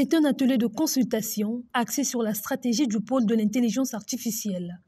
C'est un atelier de consultation axé sur la stratégie du pôle de l'intelligence artificielle.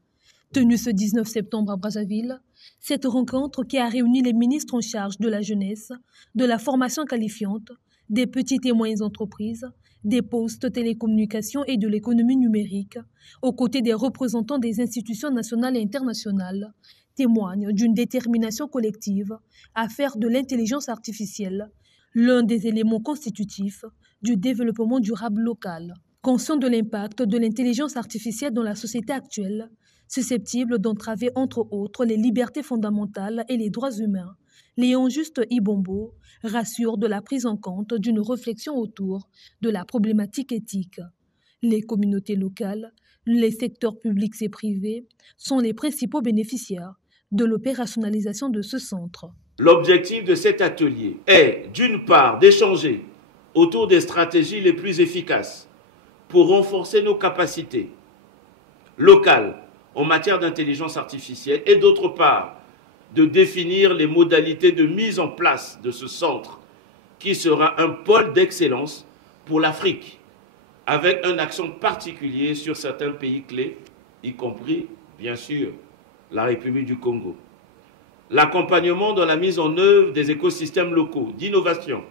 Tenu ce 19 septembre à Brazzaville, cette rencontre qui a réuni les ministres en charge de la jeunesse, de la formation qualifiante, des petites et moyennes entreprises, des postes télécommunications et de l'économie numérique, aux côtés des représentants des institutions nationales et internationales, témoigne d'une détermination collective à faire de l'intelligence artificielle l'un des éléments constitutifs du développement durable local. Conscient de l'impact de l'intelligence artificielle dans la société actuelle, susceptible d'entraver entre autres les libertés fondamentales et les droits humains, Léon Juste Ibombo rassure de la prise en compte d'une réflexion autour de la problématique éthique. Les communautés locales, les secteurs publics et privés sont les principaux bénéficiaires de l'opérationnalisation de ce centre. L'objectif de cet atelier est, d'une part, d'échanger autour des stratégies les plus efficaces pour renforcer nos capacités locales en matière d'intelligence artificielle et d'autre part, de définir les modalités de mise en place de ce centre qui sera un pôle d'excellence pour l'Afrique avec un accent particulier sur certains pays clés, y compris, bien sûr, la République du Congo. L'accompagnement dans la mise en œuvre des écosystèmes locaux d'innovation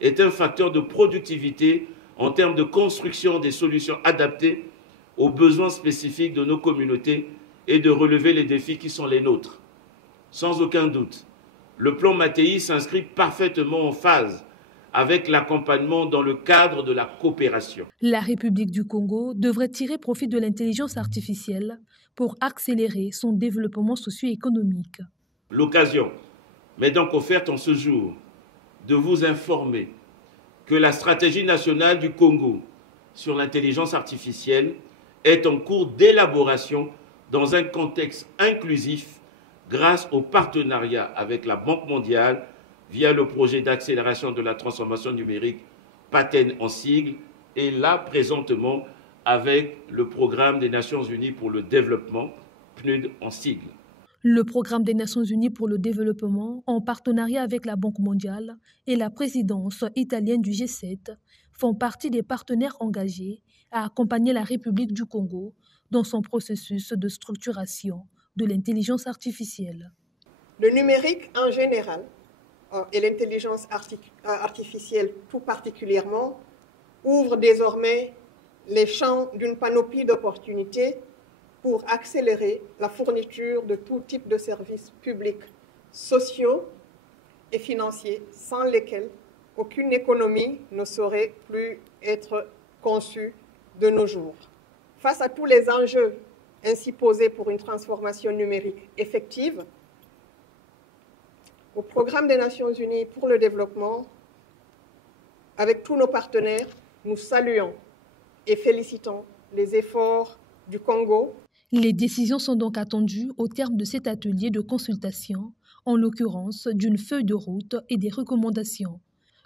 est un facteur de productivité en termes de construction des solutions adaptées aux besoins spécifiques de nos communautés et de relever les défis qui sont les nôtres. Sans aucun doute, le plan Mattei s'inscrit parfaitement en phase avec l'accompagnement dans le cadre de la coopération. La République du Congo devrait tirer profit de l'intelligence artificielle pour accélérer son développement socio-économique. L'occasion m'est donc offerte en ce jour de vous informer que la stratégie nationale du Congo sur l'intelligence artificielle est en cours d'élaboration dans un contexte inclusif grâce au partenariat avec la Banque mondiale via le projet d'accélération de la transformation numérique PATEN en sigle et là présentement avec le programme des Nations Unies pour le développement PNUD en sigle. Le programme des Nations Unies pour le développement, en partenariat avec la Banque mondiale et la présidence italienne du G7, font partie des partenaires engagés à accompagner la République du Congo dans son processus de structuration de l'intelligence artificielle. Le numérique en général et l'intelligence artificielle tout particulièrement ouvrent désormais les champs d'une panoplie d'opportunités pour accélérer la fourniture de tout type de services publics, sociaux et financiers, sans lesquels aucune économie ne saurait plus être conçue de nos jours. Face à tous les enjeux ainsi posés pour une transformation numérique effective, au programme des Nations Unies pour le développement, avec tous nos partenaires, nous saluons et félicitons les efforts du Congo. Les décisions sont donc attendues au terme de cet atelier de consultation, en l'occurrence d'une feuille de route et des recommandations.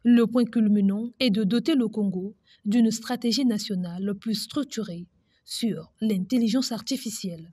Le point culminant est de doter le Congo d'une stratégie nationale plus structurée sur l'intelligence artificielle.